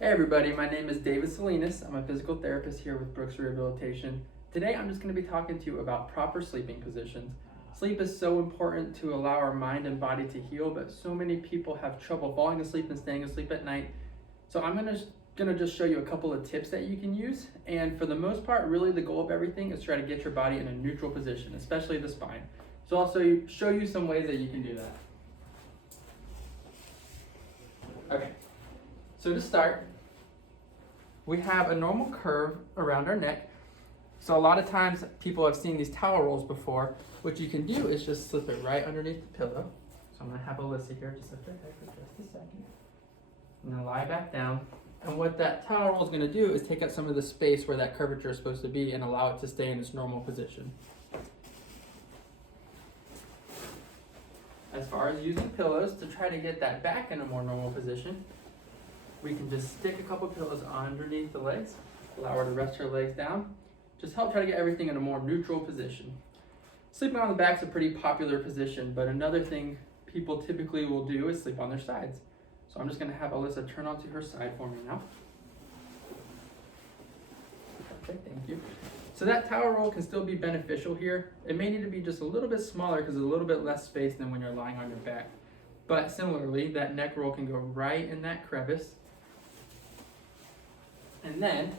Hey everybody, my name is David Salinas. I'm a physical therapist here with Brooks Rehabilitation. Today I'm just going to be talking to you about proper sleeping positions. Sleep is so important to allow our mind and body to heal, but so many people have trouble falling asleep and staying asleep at night. So I'm going to just show you a couple of tips that you can use, and for the most part, really the goal of everything is try to get your body in a neutral position, especially the spine. So I'll show you some ways that you can do that. Okay, so to start, we have a normal curve around our neck. So a lot of times people have seen these towel rolls before. What you can do is just slip it right underneath the pillow. So I'm gonna have Alyssa here, just lift her head for just a second. And then lie back down. And what that towel roll is gonna do is take up some of the space where that curvature is supposed to be and allow it to stay in its normal position. As far as using pillows to try to get that back in a more normal position, we can just stick a couple pillows underneath the legs, allow her to rest her legs down, just help try to get everything in a more neutral position. Sleeping on the back is a pretty popular position, but another thing people typically will do is sleep on their sides. So I'm just going to have Alyssa turn onto her side for me now. Okay, thank you. So that towel roll can still be beneficial here. It may need to be just a little bit smaller because there's a little bit less space than when you're lying on your back. But similarly, that neck roll can go right in that crevice. And then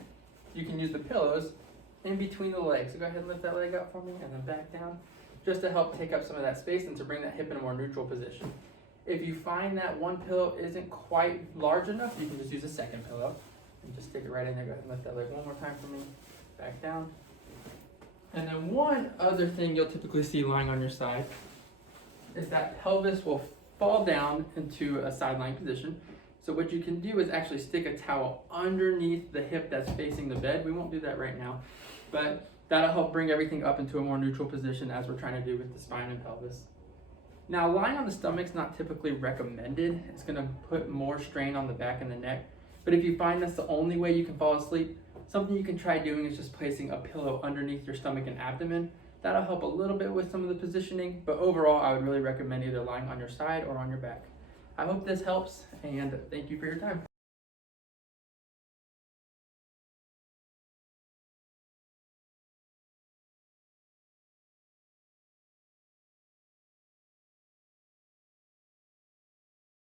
you can use the pillows in between the legs. So go ahead and lift that leg up for me and then back down, just to help take up some of that space and to bring that hip in a more neutral position. If you find that one pillow isn't quite large enough, you can just use a second pillow and just stick it right in there. Go ahead and lift that leg one more time for me, back down. And then one other thing you'll typically see lying on your side is that pelvis will fall down into a sideline position. So what you can do is actually stick a towel underneath the hip that's facing the bed. We won't do that right now, but that'll help bring everything up into a more neutral position as we're trying to do with the spine and pelvis. Now, lying on the stomach is not typically recommended. It's gonna put more strain on the back and the neck. But if you find that's the only way you can fall asleep, something you can try doing is just placing a pillow underneath your stomach and abdomen. That'll help a little bit with some of the positioning, but overall, I would really recommend either lying on your side or on your back. I hope this helps, and thank you for your time.